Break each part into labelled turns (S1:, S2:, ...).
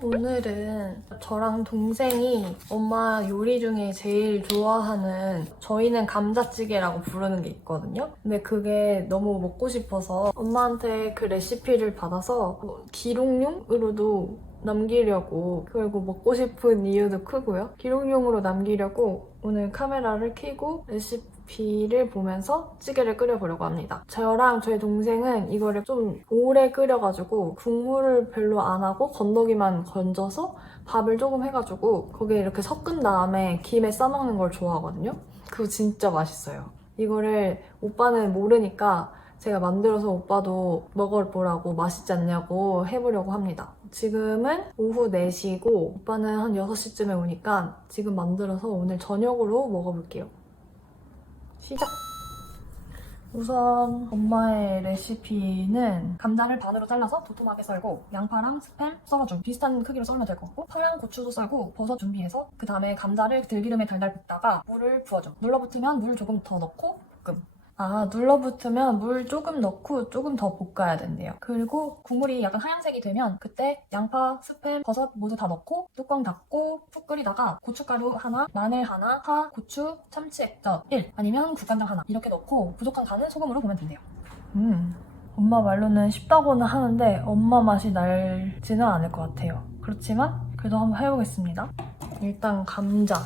S1: 오늘은 저랑 동생이 엄마 요리 중에 제일 좋아하는 저희는 감자찌개라고 부르는 게 있거든요. 근데 그게 너무 먹고 싶어서 엄마한테 그 레시피를 받아서 뭐 기록용으로도 남기려고 그리고 먹고 싶은 이유도 크고요. 기록용으로 남기려고 오늘 카메라를 켜고 레시피를 보면서 찌개를 끓여보려고 합니다. 저랑 저희 동생은 이거를 좀 오래 끓여가지고 국물을 별로 안 하고 건더기만 건져서 밥을 조금 해가지고 거기에 이렇게 섞은 다음에 김에 싸먹는 걸 좋아하거든요. 그거 진짜 맛있어요. 이거를 오빠는 모르니까 제가 만들어서 오빠도 먹어보라고 맛있지 않냐고 해보려고 합니다. 지금은 오후 4시고 오빠는 한 6시쯤에 오니까 지금 만들어서 오늘 저녁으로 먹어볼게요. 시작! 우선 엄마의 레시피는 감자를 반으로 잘라서 도톰하게 썰고 양파랑 스팸 썰어준 비슷한 크기로 썰면 될 것 같고 파랑 고추도 썰고 버섯 준비해서 그 다음에 감자를 들기름에 달달 볶다가 물을 부어줘 눌러붙으면 물 조금 더 넣고 볶음 아 눌러붙으면 물 조금 넣고 조금 더 볶아야 된대요. 그리고 국물이 약간 하얀색이 되면 그때 양파, 스팸, 버섯 모두 다 넣고 뚜껑 닫고 푹 끓이다가 고춧가루 하나, 마늘 하나, 파, 고추, 참치 액젓 1 아니면 국간장 하나 이렇게 넣고 부족한 간은 소금으로 보면 된대요. 음 엄마 말로는 쉽다고는 하는데 엄마 맛이 날지는 않을 것 같아요. 그렇지만 그래도 한번 해보겠습니다. 일단 감자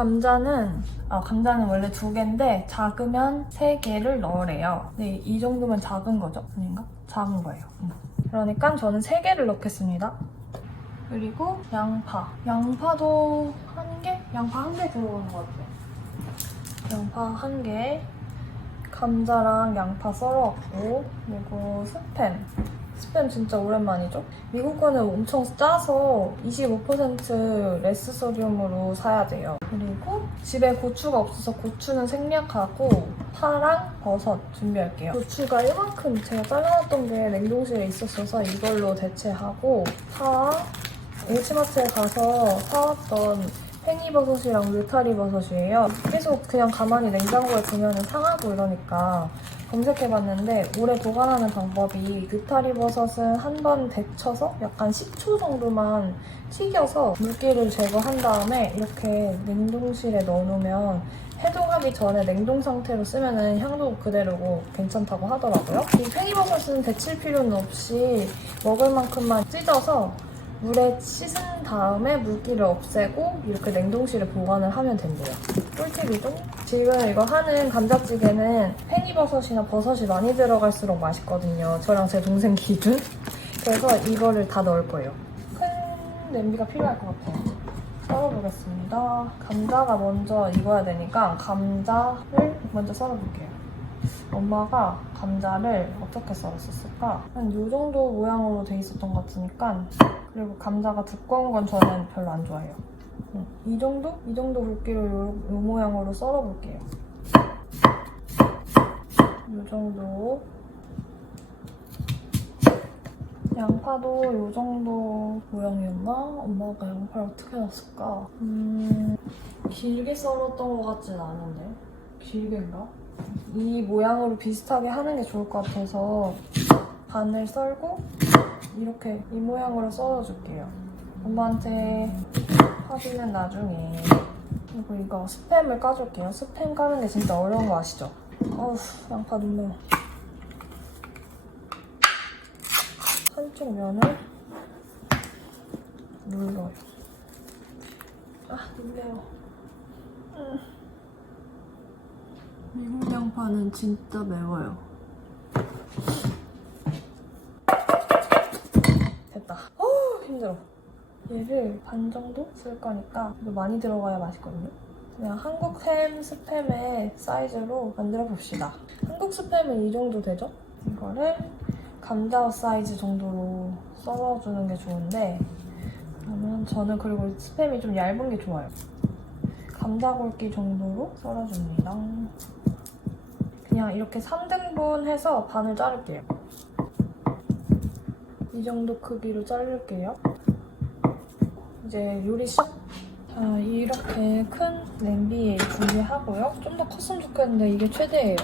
S1: 감자는 아 감자는 원래 두 개인데 작으면 세 개를 넣으래요. 네, 이 정도면 작은 거죠? 아닌가? 작은 거예요. 음. 그러니까 저는 세 개를 넣겠습니다. 그리고 양파. 양파도 한 개? 양파 한 개 들어가는 것 같아요. 양파 한 개. 감자랑 양파 썰어갖고 그리고 스팸. 스팸 진짜 오랜만이죠? 미국 거는 엄청 짜서 25% 레스 소듐으로 사야 돼요. 그리고 집에 고추가 없어서 고추는 생략하고 파랑 버섯 준비할게요. 고추가 이만큼 제가 잘라놨던 게 냉동실에 있었어서 이걸로 대체하고 파 오치마트에 가서 사왔던 팽이버섯이랑 느타리버섯이에요. 계속 그냥 가만히 냉장고에 두면 상하고 이러니까 검색해봤는데 오래 보관하는 방법이 느타리 버섯은 한 번 데쳐서 약간 10초 정도만 튀겨서 물기를 제거한 다음에 이렇게 냉동실에 넣어놓으면 해동하기 전에 냉동 상태로 쓰면은 향도 그대로고 괜찮다고 하더라고요. 이 팽이버섯은 데칠 필요는 없이 먹을 만큼만 찢어서 물에 씻은 다음에 물기를 없애고 이렇게 냉동실에 보관을 하면 된대요. 꿀팁이죠? 지금 이거 하는 감자찌개는 팽이버섯이나 버섯이 많이 들어갈수록 맛있거든요. 저랑 제 동생 기준. 그래서 이거를 다 넣을 거예요. 큰 냄비가 필요할 것 같아요. 썰어보겠습니다. 감자가 먼저 익어야 되니까 감자를 먼저 썰어볼게요. 엄마가 감자를 어떻게 썰었었을까? 한 이 정도 모양으로 돼 있었던 것 같으니까 그리고 감자가 두꺼운 건 저는 별로 안 좋아해요. 음, 이 정도? 이 정도 굵기로 요, 요 모양으로 썰어볼게요. 이 정도. 양파도 이 정도 모양이었나? 엄마가 양파를 어떻게 놨을까? 음, 길게 썰었던 것 같진 않은데? 길게인가? 이 모양으로 비슷하게 하는 게 좋을 것 같아서 반을 썰고 이렇게 이 모양으로 썰어줄게요. 엄마한테 하기는 나중에. 그리고 이거 스팸을 까줄게요. 스팸 까는 게 진짜 어려운 거 아시죠? 어우, 양파 눈물. 한쪽 면을 눌러요. 아, 눈매워. 음. 미국 양파는 진짜 매워요. 얘를 반 정도 쓸 거니까 많이 들어가야 맛있거든요. 그냥 한국 햄 스팸의 사이즈로 만들어 봅시다. 한국 스팸은 이 정도 되죠? 이거를 감자 사이즈 정도로 썰어주는 게 좋은데 그러면 저는 그리고 스팸이 좀 얇은 게 좋아요. 감자 굵기 정도로 썰어줍니다. 그냥 이렇게 3등분 해서 반을 자를게요. 이 정도 크기로 자를게요. 이제 요리 시작! 자, 이렇게 큰 냄비에 준비하고요. 좀 더 컸으면 좋겠는데 이게 최대예요.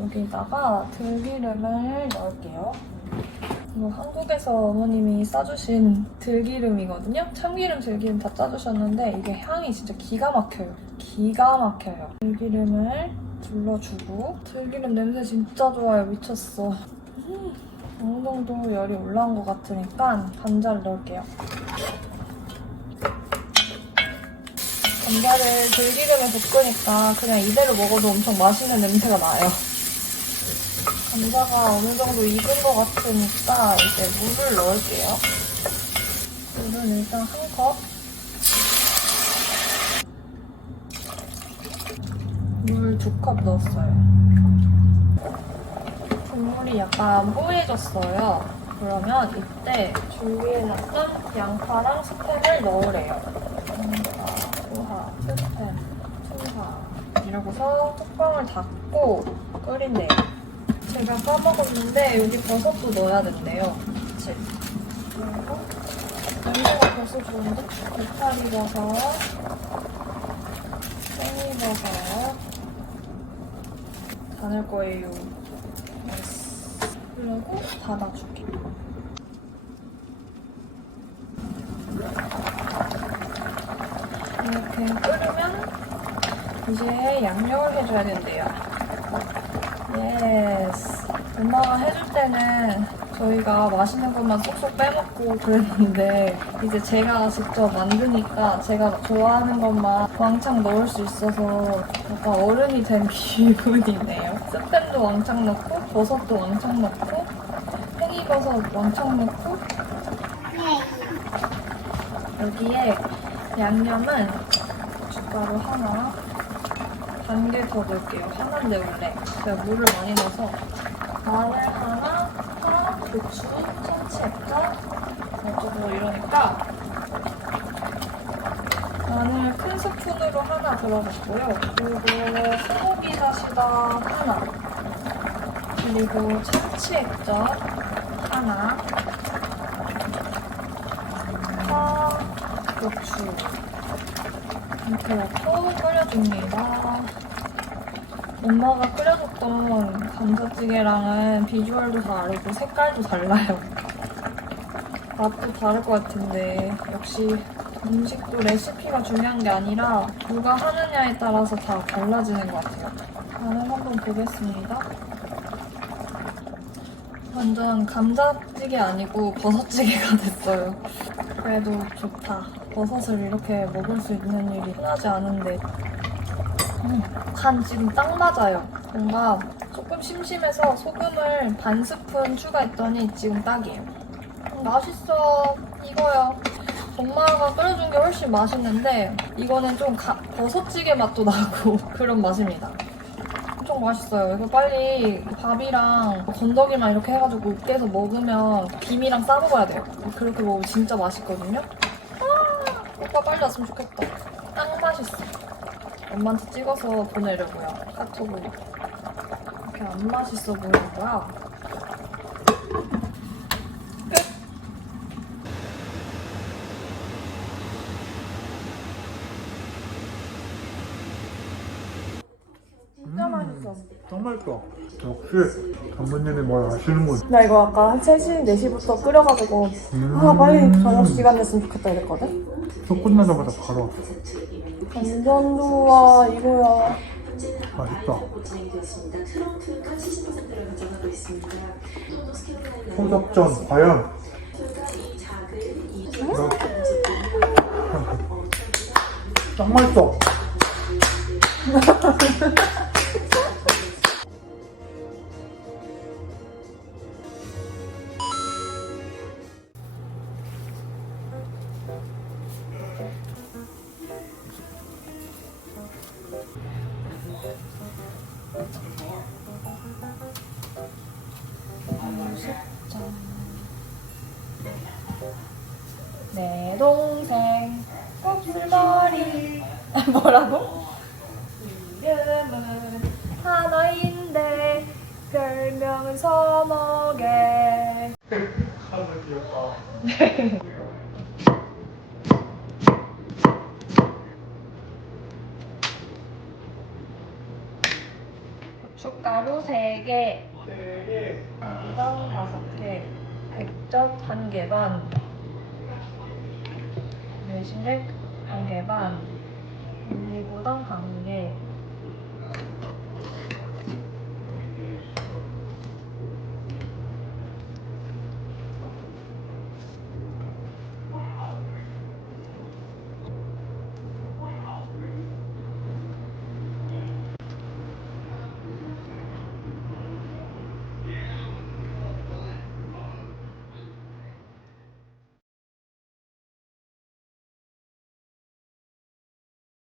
S1: 여기다가 들기름을 넣을게요. 이거 한국에서 어머님이 싸주신 들기름이거든요. 참기름, 들기름 다 짜주셨는데 이게 향이 진짜 기가 막혀요. 기가 막혀요. 들기름을 둘러주고 들기름 냄새 진짜 좋아요. 미쳤어. 음, 어느 정도 열이 올라온 것 같으니까 감자를 넣을게요. 감자를 들기름에 볶으니까 그냥 이대로 먹어도 엄청 맛있는 냄새가 나요. 감자가 어느 정도 익은 것 같으니까 이제 물을 넣을게요. 물은 일단 한 컵. 물 두 컵 넣었어요. 국물이 약간 뽀얘졌어요. 그러면 이때 준비해놨던 양파랑 스팸을 넣으래요. 양파, 소하, 스팸, 소하. 이러고서 뚜껑을 닫고 끓인대요. 제가 까먹었는데 여기 버섯도 넣어야 된대요. 그치? 그리고 냄새가 벌써 좋은데? 느타리 버섯, 생이 버섯 다 넣을 거예요. 그리고 닫아줄게. 이렇게 끓으면 이제 양념을 해줘야 된대요. 예스. 엄마가 해줄 때는 저희가 맛있는 것만 쏙쏙 빼먹고 그랬는데 이제 제가 직접 만드니까 제가 좋아하는 것만 왕창 넣을 수 있어서 약간 어른이 된 기분이네요. 스팸도 왕창 넣고 버섯도 왕창 넣고 팽이버섯 왕창 넣고 여기에 양념은 고춧가루 하나 반 개 더 넣을게요. 하나인데 원래. 제가 물을 많이 넣어서. 마늘 하나, 파, 고추, 참치 액젓 어쩌고 이러니까 마늘 큰 스푼으로 하나 들어갔고요. 그리고 소고기 다시다 하나. 그리고 참치 액젓 하나. 파, 고추 이렇게 넣고 끓여줍니다. 엄마가 끓여줬던 감자찌개랑은 비주얼도 다르고 색깔도 달라요. 맛도 다를 것 같은데 역시 음식도 레시피가 중요한 게 아니라 누가 하느냐에 따라서 다 달라지는 것 같아요. 간을 한번 보겠습니다. 완전 감자찌개 아니고 버섯찌개가 됐어요. 그래도 좋다. 버섯을 이렇게 먹을 수 있는 일이 흔하지 않은데 음, 간 지금 딱 맞아요. 뭔가 조금 심심해서 소금을 반 스푼 추가했더니 지금 딱이에요. 음, 맛있어. 이거요. 엄마가 끓여준 게 훨씬 맛있는데 이거는 좀 가- 버섯찌개 맛도 나고 그런 맛입니다. 엄청 맛있어요. 이거 빨리 밥이랑 건더기만 이렇게 해가지고 으깨서 먹으면 김이랑 싸 먹어야 돼요. 그렇게 먹으면 진짜 맛있거든요. 아, 오빠 빨리 왔으면 좋겠다. 딱 맛있어. 엄마한테 찍어서 보내려고요. 카톡으로. 이렇게 안 맛있어 보이는 거야. 끝. 맛있어.
S2: 맛있다. 역시 전문님이 뭘 아시는군.
S1: 나 이거 아까 한 3시, 4시부터 끓여가지고
S2: 음.
S1: 아 빨리 저녁 시간 됐으면 좋겠다 이랬거든?
S2: 또 끝나자마자 바로 왔어.
S1: 완전 좋아 이거야
S2: 맛있다. 소작전 과연 딱 맛있어.
S1: 내 동생 곱슬머리 뭐라고? 이름은 하나인데 별명은 서먹에
S2: 카드 귀엽다.
S1: 고춧가루 3개,
S2: 네 개.
S1: 고추장 5개, 육즙 한개 반, 매실액 한개 반, 올리고당 한 개,